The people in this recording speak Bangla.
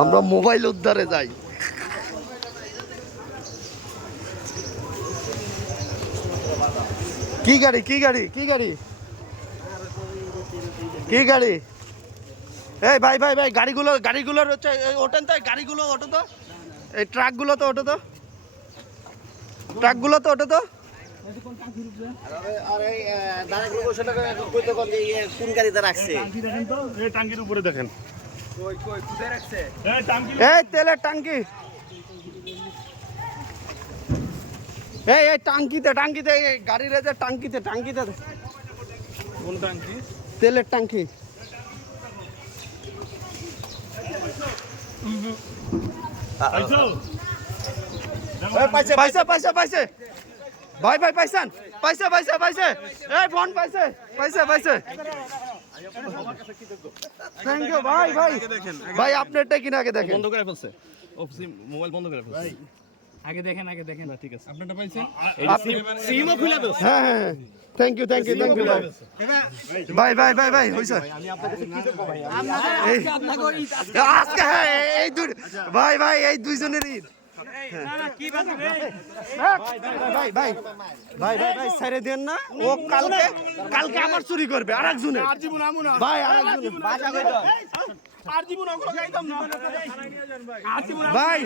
আমরা মোবাইল উদ্ধারে যাই। কি গাড়ি কি গাড়ি কি গাড়ি কি গাড়ি? এই ভাই ভাই ভাই গাড়িগুলোর হচ্ছে ওঠেন তো, গাড়িগুলো ওঠো তো, এই ট্রাকগুলো তো ওঠো তো, ট্রাকগুলো তো ওঠো তো। কোন গাড়িতে রাখছে? টাঙ্কির উপরে দেখেন, এই তেলের টাঙ্কি, এই টাঙ্কিতে টাঙ্কিতে, এই গাড়ির যে টাঙ্কিতে টাঙ্কিতে। কোন টাঙ্কি? তেলের টাঙ্কি। পাইছে পাইছে পাইছে পাইছে ভাই ভাই পাইছেন, পাইছে পাইছে পাইছে, এই ফোন পাইছে পাইছে পাইছে। থ্যাংক ইউ ভাই ভাই ভাই, আপনারটা কিনা আগে দেখেন। বন্ধ করে ফেলছে, অফিসে মোবাইল বন্ধ করে ফেলছে। আগে দেখেন না, ঠিক আছে। আপনারটা পাইছে? সিমও খুলে দাও। হ্যাঁ হ্যাঁ, thank you thank you thank you ভাই ভাই ভাই ভাই হইছে আজকে। হ্যাঁ এই দুই ভাই ভাই, এই দুইজনের ঈদ। ভাই ভাই ভাই ভাই ভাই ছেড়ে দেন না, ও কালকে কালকে আবার চুরি করবে আরেকজনের ভাই, আরেকজনের ভাই।